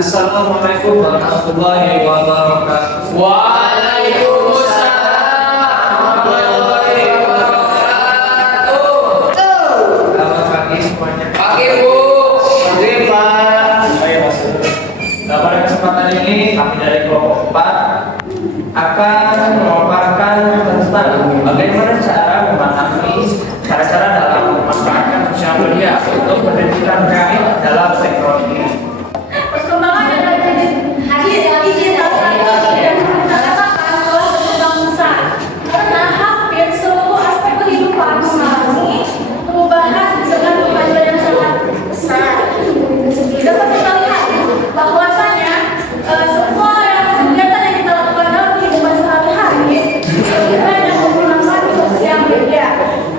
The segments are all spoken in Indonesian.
Assalamualaikum warahmatullahi wabarakatuh. Waalaikumsalam warahmatullahi wabarakatuh. Selamat pagi semuanya. Pagi Bu. Pagi Pak. Pada kesempatan ini kami dari kelompok 4 akan memaparkan tentang bagaimana cara memahami cara-cara dalam memanfaatkan sosial media untuk pendidikan dalam teknologi. Perkembangan digital saat ini dan percakapan telah berkembang besar karena hampir seluruh aspek kehidupan mengalami perubahan dengan kemajuan yang sangat besar. Dapat kita lihat bahwasanya semua kegiatan yang kita lakukan dalam kehidupan sehari-hari banyak menggunakan sosial media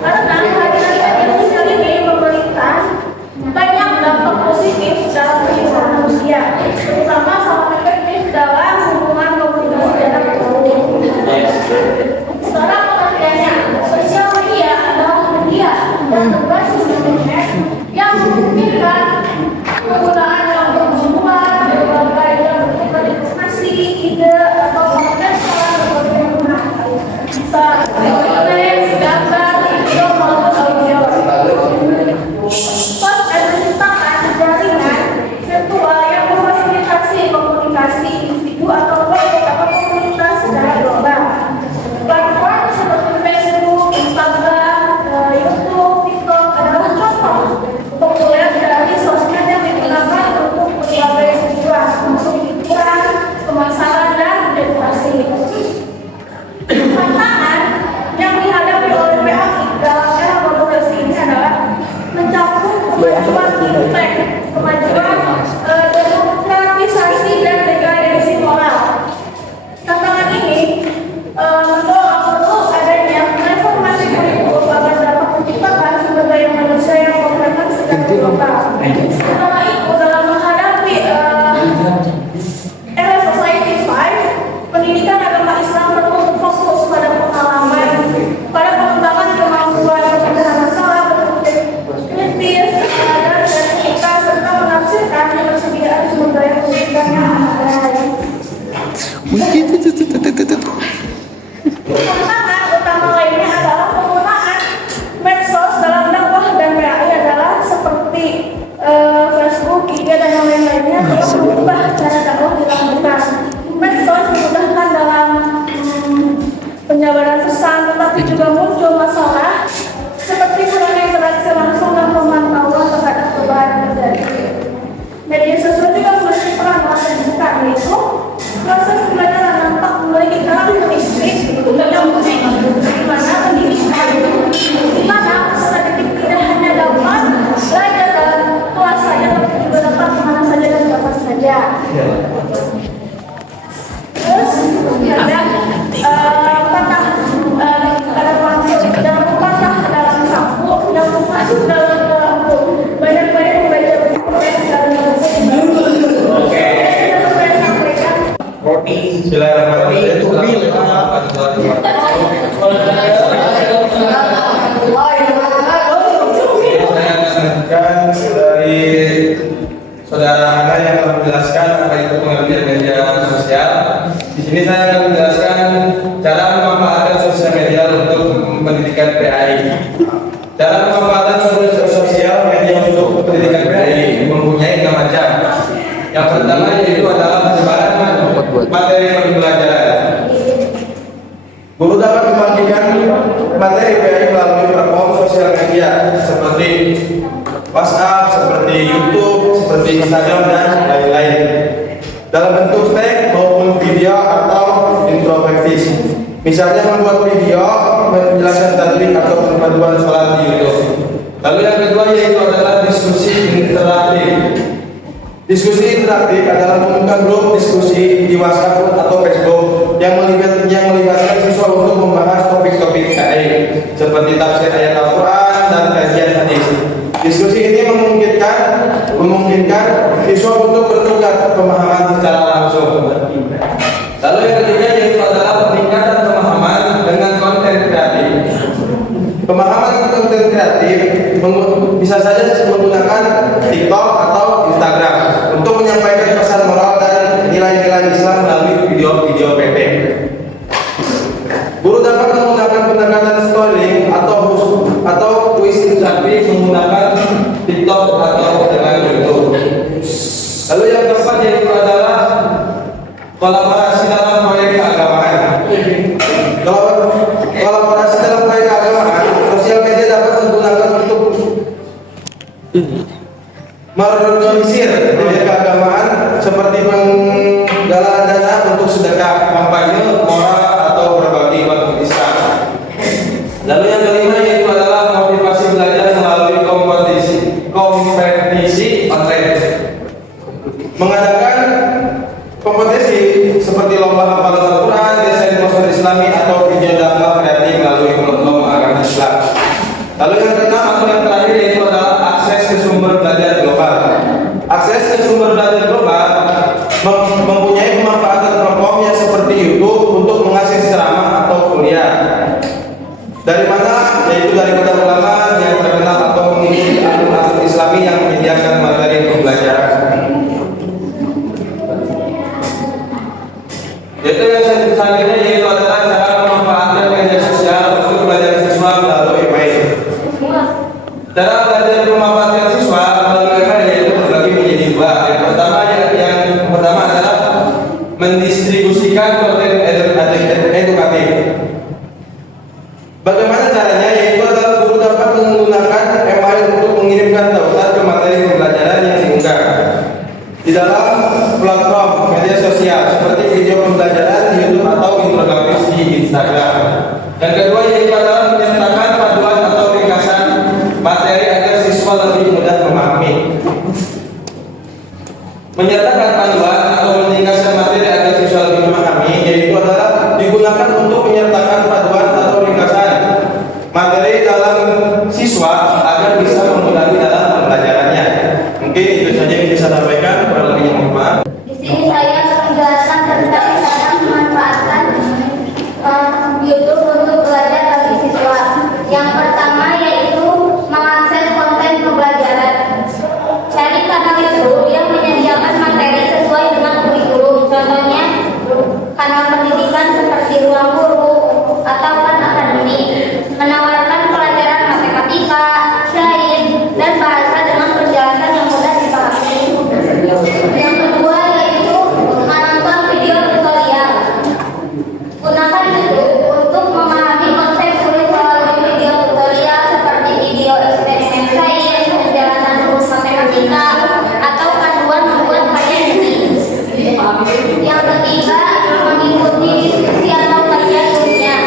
karena kehadiran sosial ini memberikan banyak dampak positif dalam kehidupan manusia, terutama sangat efektif dalam hubungan komunikasi jarak jauh. Sekarang pengertiannya, sosial media adalah media yang berbasis internet yang memungkinkan penggunaan yang berhubungan berbagai bentuk informasi, ide atau pengetahuan berbagai guna. Bisa teks, gambar, video maupun audio. Post menciptakan jaringan virtual yang memfasilitasi komunikasi individu atau kelompok atau komunitas secara global. Platform seperti Facebook, Instagram, YouTube, TikTok adalah contoh populer dari sosmed yang digunakan untuk berbagai tujuan, termasuk hiburan, pemasaran, dan edukasi. Tantangan yang dihadapi oleh PAI dalam era globalisasi ini adalah mencakup kemajuan fintech, kemajuan demokratisasi dan degradasi moral. Tantangan ini mendorong perlu adanya reformasi kurikulum agar dapat menciptakan sumber daya manusia yang kompeten secara global. Sementara itu, dalam menghadapi era society 5, pendidikan agama Islam perlu fokus pada pengalaman, pada pengembangan kemampuan pemecahan masalah, kritis, dan etika, serta menafsirkan ketersediaan sumber daya pendidikan yang ada. Tantangan utama lainnya adalah penggunaan medsos dalam dakwah dan PAI adalah seperti Facebook, IG, dan yang lain-lainnya telah mengubah cara dakwah dilakukan. Medsos memudahkan dalam penyebaran pesan, tetapi juga muncul masalah seperti kurangnya interaksi langsung dan pemantauan terhadap perubahan yang terjadi. Media sosial juga memiliki peran dalam pendidikan, yaitu proses pembelajaran nampak memiliki karakteristik yang unik, di mana pendidikan, di mana peserta didik tidak hanya dapat belajar dalam kelas saja, tapi juga dapat kemana saja dan kapan saja. Terus ada patah dalam sapu yang masuk dalam lampu. Banyak-banyak membaca buku dalam buku. Oke. Saya sampaikan. Roti. Dan dari saudara Hana yang akan menjelaskan apa itu pengertian media sosial. Di sini saya akan menjelaskan cara memanfaatkan sosial media untuk pendidikan PAI. Cara memanfaatkan sosial media untuk pendidikan PAI mempunyai 6 macam. Yang pertama yaitu adalah penyebaran materi pembelajaran. Guru dapat membagikan materi PAI melalui platform sosial media seperti WhatsApp, seperti YouTube, seperti Instagram, dan lain-lain dalam bentuk teks maupun video atau introspektif. Misalnya membuat video menjelaskan tajwid atau panduan sholat di YouTube. Lalu yang kedua yaitu adalah diskusi interaktif. Diskusi interaktif adalah membuka grup diskusi di WhatsApp atau Facebook yang melibatkan siswa untuk membahas topik-topik PAI seperti tafsir ayat Al-Quran dan kajian hadis. Diskusi ini memungkinkan siswa untuk bertukar pemahaman secara langsung. Lalu yang ketiga yaitu adalah peningkatan pemahaman dengan konten kreatif. Pemahaman konten kreatif bisa saja menggunakan TikTok atau Instagram untuk menyampaikan pesan moral kolaborasi dalam proyek keagamaan. Kolaborasi dalam proyek keagamaan, sosial media dapat digunakan untuk merealisir proyek keagamaan seperti penggalangan dana untuk sedekah, kampanye, moral atau berbagi waktu Islam. Lalu yang kelima yaitu adalah motivasi belajar melalui kompetisi online. Mengadakan kompetisi seperti lomba hafalan Al-Quran, desain poster Islami atau video dakwah kreatif melalui kelompok agama Islam. Lalu yang keenam atau yang terakhir yaitu adalah akses ke sumber belajar global. Akses ke sumber belajar global mempunyai pemanfaatan kelompoknya seperti YouTube untuk mengakses ceramah atau kuliah. Dari mana? Yaitu dari kota ulama yang terkenal atau mengikuti akun-akun Islami yang menyediakan materi pembelajaran. Yaitu yang selanjutnya yaitu adalah cara memanfaatkan media sosial untuk belajar siswa melalui email. Cara belajar memanfaatkan siswa melalui email yaitu terbagi menjadi dua. Yang pertama adalah mendistribusikan konten edukatif. Bagaimana caranya? Yaitu adalah guru dapat menggunakan email untuk mengirimkan daftar ke materi pembelajaran yang diunggah di dalam platform media sosial seperti video pembelajaran di YouTube atau infografis di Instagram. Yang kedua yaitu adalah menyertakan panduan atau ringkasan materi agar siswa lebih mudah memahami. Menyertakan panduan atau ringkasan materi agar siswa lebih memahami yaitu adalah digunakan untuk menyertakan panduan atau ringkasan materi dalam siswa agar bisa memudahi dalam pembelajarannya. Mungkin itu saja yang bisa saya sampaikan, kurang lebihnya mohon maaf. Di sini saya akan menjelaskan tentang cara memanfaatkan YouTube untuk belajar bagi siswa. Yang pertama yaitu mengakses konten pembelajaran. Cari kanal YouTube yang menyediakan materi sesuai dengan kurikulum. Contohnya kanal pendidikan seperti Ruang Guru atau Kan Akademi, menawarkan pelajaran matematika, sains, dan bahasa dengan penjelasan yang mudah dipahami. Yang kedua yaitu menonton video tutorial. Gunakan YouTube untuk memahami konsep kulit melalui video tutorial seperti video eksperimen sains, penjelasan rumus matematika, atau panduan membuat karya seni. Yang ketiga, mengikuti diskusi atau kajian ilmiah.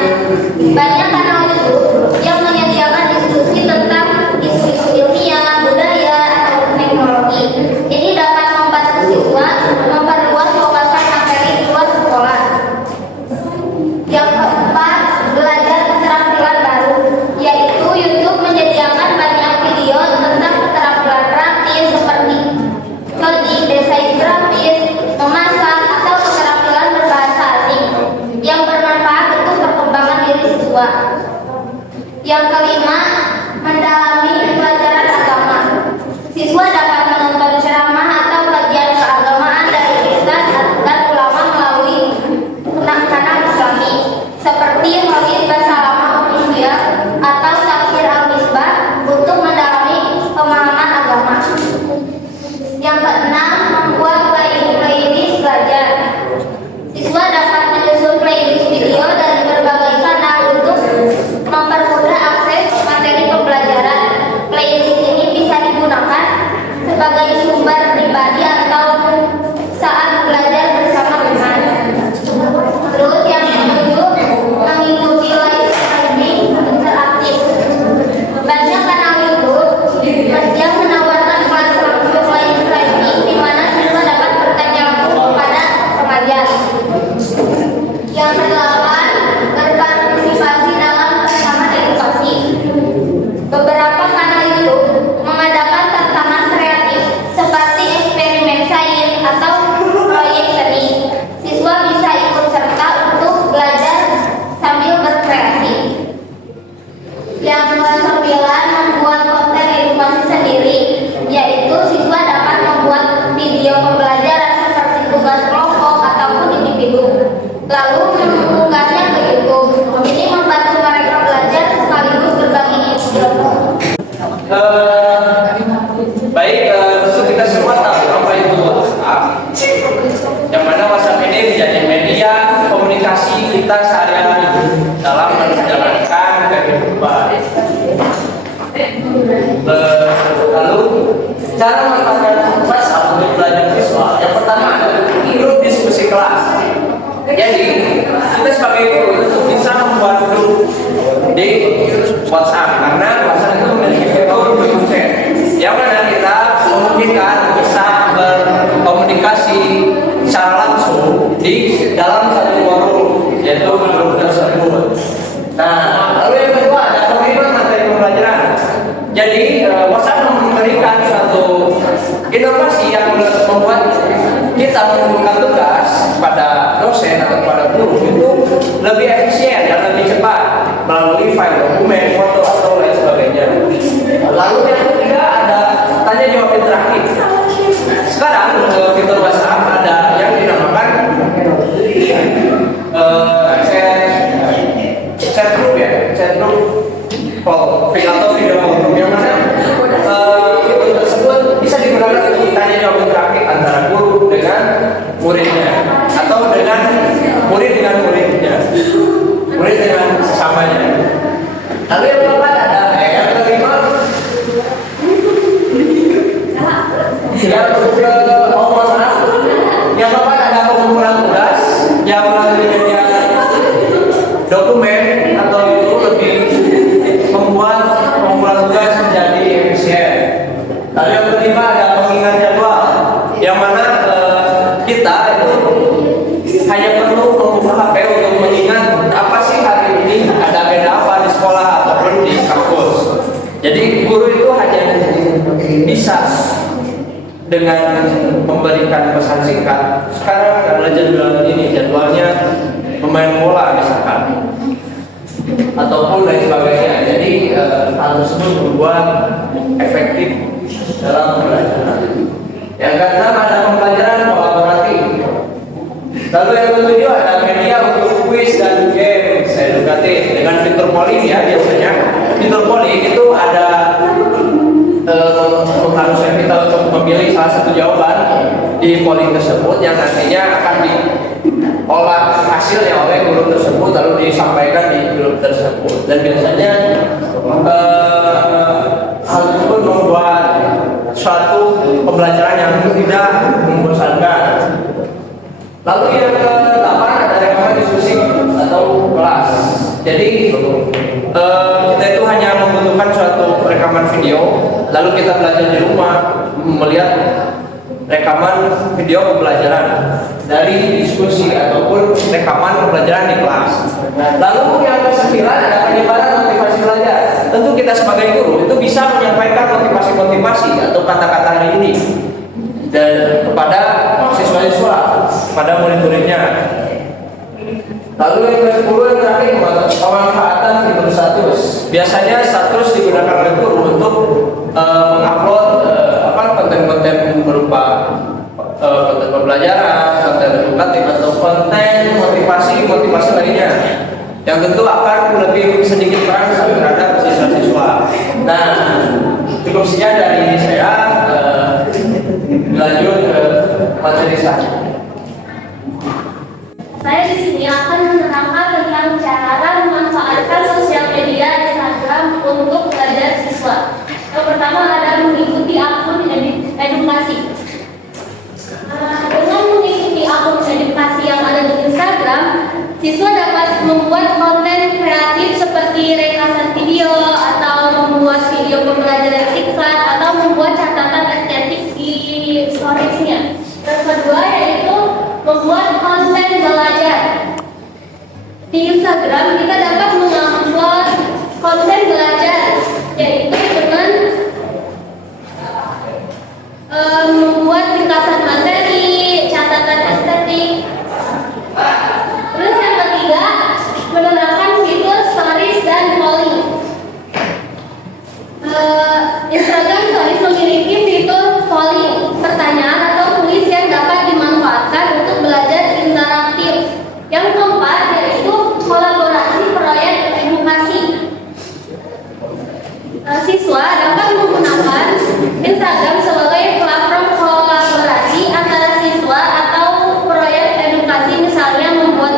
Banyak kanal YouTube yang menyediakan diskusi tentang isu-isu ilmiah, budaya, atau teknologi. Ini dapat membantu siswa memperluas wawasan materi di luar sekolah. Yang keempat, belajar keterampilan baru, yaitu YouTube menyediakan banyak video tentang keterampilan praktis seperti coding, desain grafis, memasak, atau keterampilan berbahasa asing yang bermanfaat untuk perkembangan diri siswa. Yang kelima, mendalami pelajaran agama. Siswa dapat menonton ceramah atau kajian keagamaan dari ustaz dan ulama melalui kanal Islami seperti Maulid Bersama Official atau Tafsir Al-Misbah untuk mendalami pemahaman agama. Yang keenam, membuat playlist belajar. Siswa dapat menyusun playlist video dari berbagai kanal untuk mempermudah akses materi pembelajaran. Playlist ini bisa digunakan sebagai sumber pribadi atau saat belajar bersama teman. Terus yang ketujuh, mengikuti live streaming interaktif. Banyak kanal YouTube yang menawarkan kelas langsung live streaming di mana siswa dapat bertanya langsung kepada pengajar. Yang kedelapan, berpartisipasi dalam tantangan edukasi. Beberapa kanal YouTube mengadakan tantangan kreatif seperti eksperimen sains atau proyek seni. Siswa bisa ikut serta untuk belajar sambil berkreasi. Yang kesembilan, membuat konten edukasi sendiri, yaitu siswa dapat membuat video pembelajaran seperti tugas kelompok ataupun individu, lalu mengunggahnya ke YouTube. Ini membantu mereka belajar sekaligus berbagi ilmu. Baik, tentu kita semua tahu apa itu WhatsApp, yang mana WhatsApp ini menjadi komunikasi kita sehari-hari dalam menjalankan kehidupan. Lalu cara memanfaatkan WhatsApp untuk belajar siswa. Yang pertama adalah grup diskusi kelas. Jadi kita sebagai guru itu bisa membuat grup di WhatsApp karena WhatsApp itu memiliki fitur grup chat yang mana kita memungkinkan bisa berkomunikasi secara langsung di dalam satu forum yaitu grup tersebut. Nah, lalu yang kedua ada pengiriman materi pembelajaran. Jadi WhatsApp memberikan suatu inovasi yang membuat kita mengumpulkan tugas pada dosen atau pada guru itu lebih efisien dan lebih cepat melalui file dokumen, foto atau lain sebagainya. Lalu yang ketiga ada tanya jawab interaktif. Sekarang fitur WhatsApp ada yang dinamakan chat group ya, chat group call atau video call group yang mana fitur tersebut bisa digunakan untuk tanya jawab interaktif antara guru dengan muridnya atau dengan murid dengan muridnya, murid dengan sesamanya. Lalu yang keempat ada yang kelima yang keempat ada pengumpulan tugas yang melalui media dokumen atau itu lebih membuat pengumpulan tugas menjadi efisien. Lalu yang kelima ada pengingat jadwal yang mana kita itu hanya perlu membuka HP untuk mengingat apa sih hari ini ada agenda apa di sekolah ataupun di kampus. Jadi guru itu hanya bisa dengan memberikan pesan singkat. Sekarang adalah jadwal ini, jadwalnya pemain bola misalkan ataupun lain sebagainya. Jadi hal tersebut membuat efektif dalam pembelajaran. Yang keenam ada pembelajaran kolaboratif. Lalu yang ketujuh ada media untuk kuis dan game edukatif dengan fitur polling ya biasanya. Fitur polling itu ada mengharuskan kita untuk memilih salah satu jawaban di polling tersebut yang nantinya akan diolah hasilnya oleh guru tersebut lalu disampaikan di grup tersebut. Dan biasanya hal tersebut membuat suatu pembelajaran yang tidak membosankan. Lalu yang ke-8 ada rekaman diskusi atau kelas. Jadi kita itu hanya membutuhkan suatu rekaman video, lalu kita belajar di rumah melihat rekaman video pembelajaran dari diskusi ataupun rekaman pembelajaran di kelas. Lalu yang ke-9 ada penyebaran motivasi belajar. Tentu kita sebagai guru itu bisa menyampaikan motivasi-motivasi atau kata-kata hari ini dan kepada siswa-siswa, pada murid-muridnya. Lalu yang ke-10 yang terakhir pemanfaatan fitur status. Biasanya status digunakan oleh guru untuk mengupload konten-konten berupa konten pembelajaran, konten edukatif atau konten motivasi lainnya yang tentu akan lebih sedikit terangsang terhadap siswa-siswa. Nah, cukup sekian dari saya. Lanjut ke materi saya. Saya di sini akan menerangkan tentang cara memanfaatkan sosial media Instagram untuk belajar siswa. Yang pertama ada mengikuti akun edukasi. Dengan mengikuti akun edukasi yang ada di Instagram, siswa dapat membuat konten kreatif seperti rekaman video atau membuat video pembelajaran singkat atau membuat catatan estetik di storiesnya. Yang kedua yaitu membuat konten belajar. Di Instagram kita dapat mengupload konten belajar, yaitu dengan membuat ringkasan materi, catatan estetik. Terus yang ketiga, menerapkan fitur stories dan polling. Instagram Stories memiliki fitur polling, pertanyaan atau kuis yang dapat dimanfaatkan untuk belajar interaktif. Yang keempat yaitu kolaborasi proyek edukasi. Siswa dapat menggunakan Instagram sebagai platform kolaborasi antara siswa atau proyek edukasi, misalnya membuat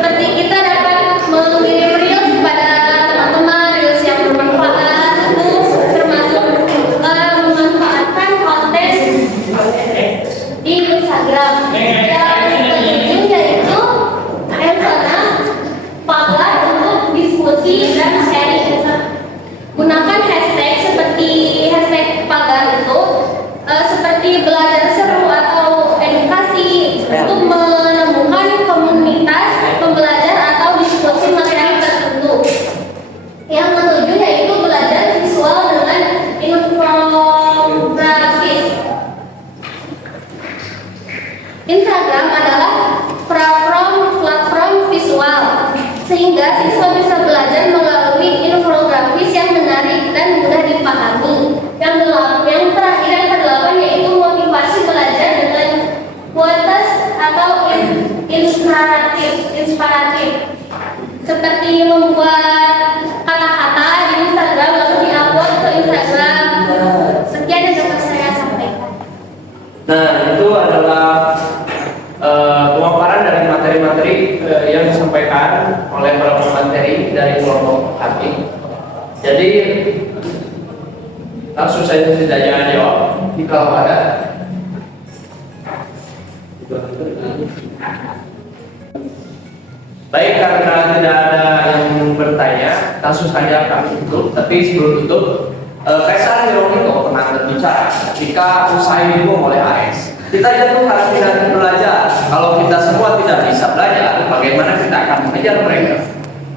Seperti kita dapat mengirim reels kepada teman-teman, reels yang bermanfaat, itu termasuk memanfaatkan konten di Instagram. Dan ketujuh yaitu rencana pagar untuk diskusi dan sharing. Gunakan hashtag seperti hashtag pagar itu seperti belajar seru atau edukasi untuk menemukan komunitas pembelajar atau diskusi materi tertentu. Yang ketujuh yaitu belajar visual dengan infografis. Instagram adalah platform visual, sehingga siswa bisa belajar melalui infografis yang menarik dan mudah dipahami. Yang terakhir yang kedelapan yaitu motivasi belajar dengan quotes atau inspiratif, seperti membuat kata-kata di Instagram lalu diupload ke Instagram. Sekian yang dapat saya sampaikan. Nah, itu adalah pemaparan dari materi-materi yang disampaikan oleh para pemateri dari kelompok kami. Jadi langsung saja tidak jawab kalau ada. Baik, karena tidak ada yang bertanya, langsung saja kami tutup. Tapi sebelum tutup, Kaisar Hirohito pernah berbicara jika usai didukung oleh AS, kita jatuh harus tidak belajar. Kalau kita semua tidak bisa belajar, bagaimana kita akan mengejar mereka?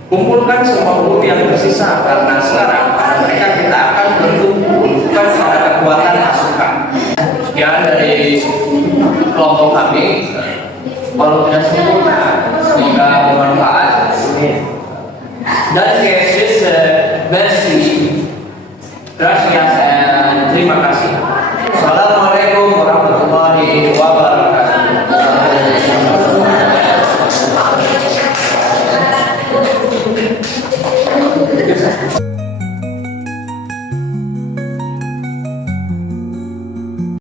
Kumpulkan semua guru yang tersisa, karena sekarang pada mereka kita akan menentukan pada kekuatan pasukan. Sekian dari kelompok kami. Kalau tidak sempurna, semoga bermanfaat. Dan Yesus versi. Gracias dan terima kasih. Assalamualaikum warahmatullahi wabarakatuh.